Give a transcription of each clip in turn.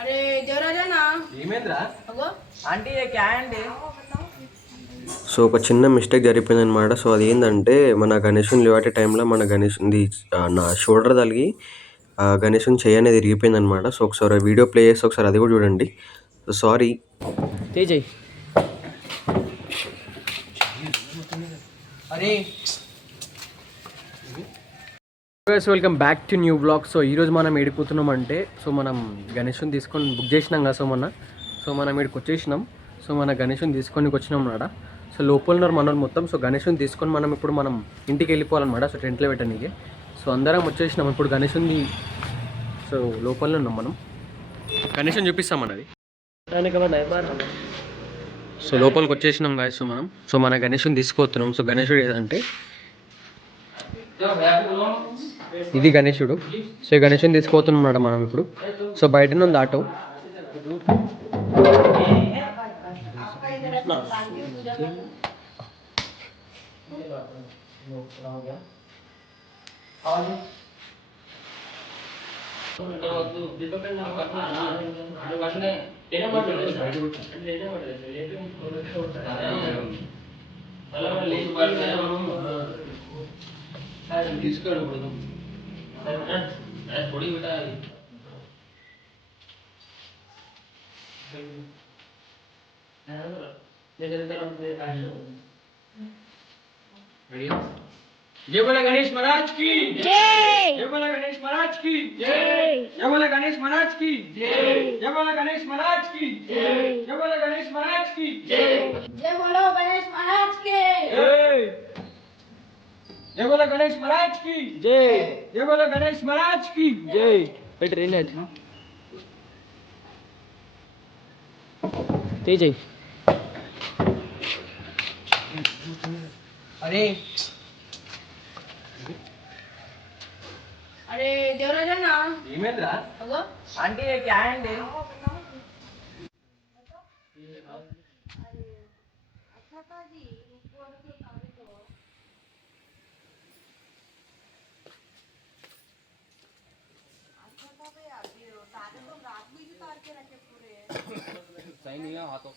అరే దేవరాజనా ఏమేంద్రా aunty candy. So ఒక చిన్న మిస్టేక్ జరిగిపోయింది అనమాట. సో అది ఏంటంటే మన గణేషుని లేవాటే టైంలో మన గణేషుని నా షోల్డర్ తగిలి గణేషుని చెయ్యి అనేది ఇరిగిపోయింది అనమాట. సో ఒకసారి వీడియో ప్లే చేస్తే ఒకసారి అది కూడా చూడండి. So sorry. అరే welcome back to new blog. So ఈరోజు మనం ఏడిపోతున్నాం అంటే సో మనం గణేషుని తీసుకొని బుక్ చేసినాం కదా. సో మనం ఇక్కడికి వచ్చేసినాం. సో మన గణేషుని తీసుకొని వచ్చినాం అన్నమాట. సో లోపల ఉన్నారు మనోళ్ళు మొత్తం. సో గణేషుని తీసుకొని మనం ఇంటికి వెళ్ళిపోవాలన్నమాట. సో టెంట్లో పెట్టడానికి. సో అందరం వచ్చేసినాం ఇప్పుడు గణేషుని. సో లోపలనే ఉన్నాం మనం. గణేషుని చూపిస్తాం అన్నది. సో లోపలికి వచ్చేసినాం గాయస్ మనం. సో మన గణేషుని తీసుకుపోతున్నాం. సో గణేషుడు ఏదంటే ఇది గణేషుడు. సో ఈ గణేషుని తీసుకుపోతున్నాం మనం ఇప్పుడు. సో బయటనే ఉంది ఆటో. जय बोला गणेश महाराज की जय। जय बोला गणेश महाराज की जय। जय बोला गणेश महाराज की जय। जय बोला गणेश महाराज की जय। जय बोला गणेश महाराज की जय। जय बोलो गणेश महाराज के जय। जय बोला गणेश महाराज की जय। जय बोला गणेश महाराज की जय। तेजय अरे अरे देवराजना ఏమేంద్రా ఆంటీ క్యాండి. सही नहीं है हाथों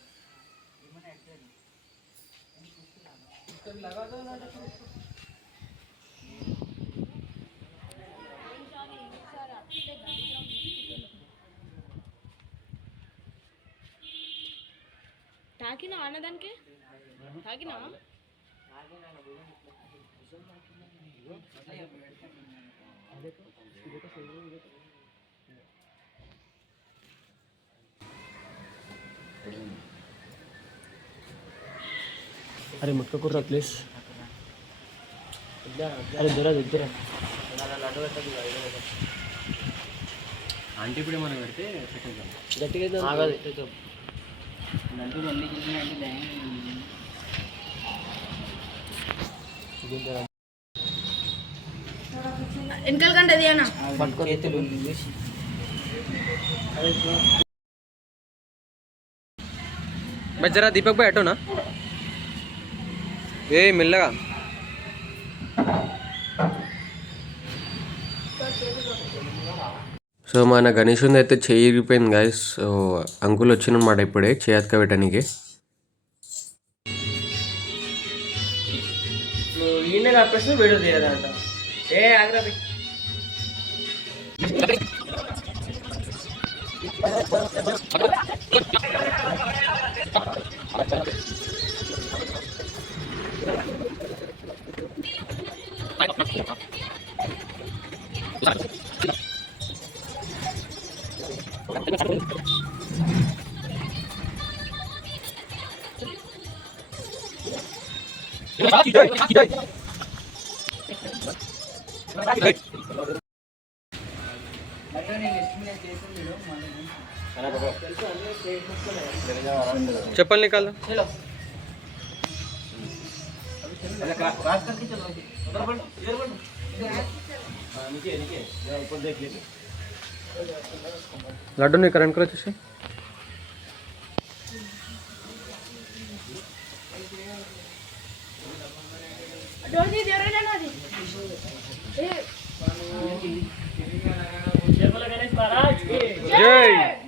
लगा दो ना. తాకినా అన్నదానికి తాకినా अरे मुझको कुछ रख प्लीज. अरे जरा जरा ఆంటీ ఇప్పుడు మనం పెడితే గట్టిగా వెనకాల కంటే అది అన్న जरा दीपक भाई हटो ना. ए मिलेगा. సో మన గణేషుని అయితే చెయ్యి ఇరిగిపోయింది గాయస్. సో అంకుల్ వచ్చినమాట ఇప్పుడే చేయత్క పెట్టడానికి. ఈయన కప్పేసి వీడియో తీయదంట. ఏ ఆగ్రా चप्पल निकाल. लड्डू नहीं करंट करो तुझे. डोली देवराजना दी जय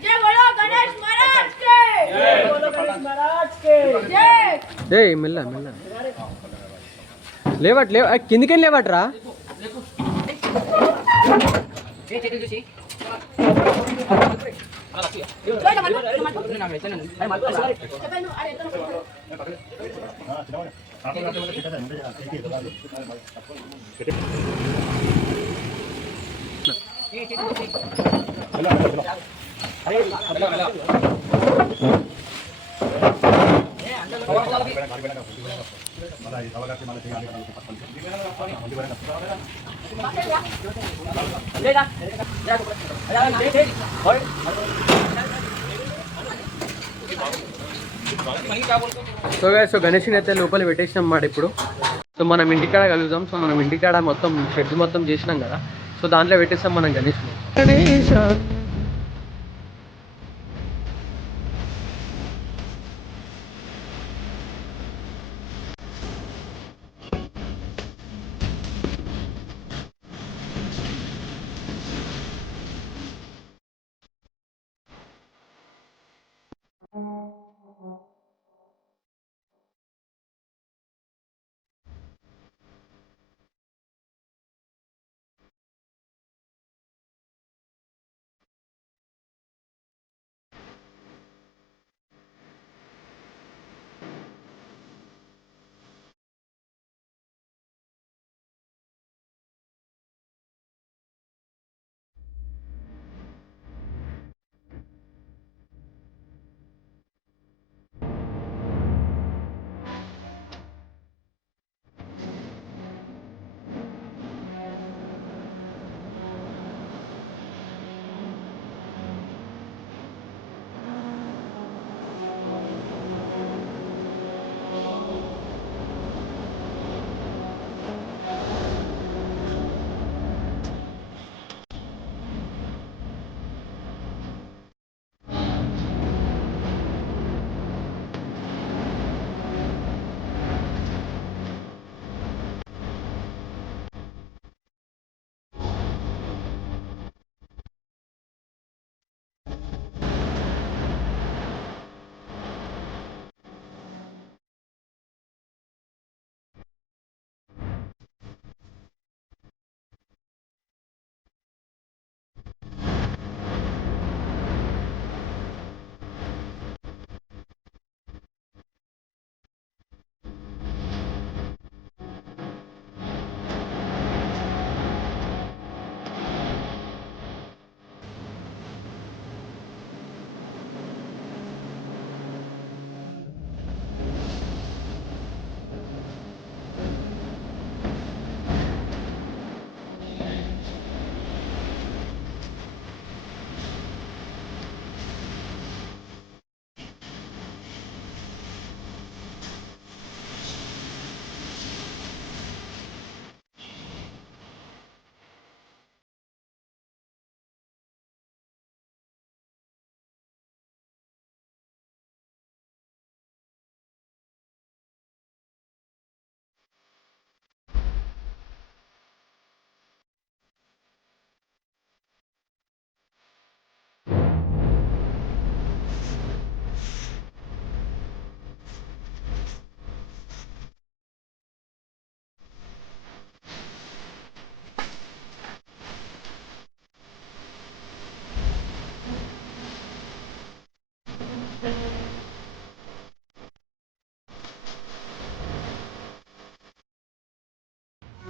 जय बोलो ఏ మెల్ల మెల్ల లేవట్ లేవ కిందికెళ్ళి లేవట్రా. సో గణేష్ని అయితే లోపల పెట్టేసినాం మాట ఇప్పుడు. సో మనం ఇంటికాడ కలుగుతాం. సో మనం ఇంటికాడ మొత్తం షెడ్ మొత్తం చేసినాం కదా, సో దాంట్లో పెట్టేస్తాం మనం గణేష్ని.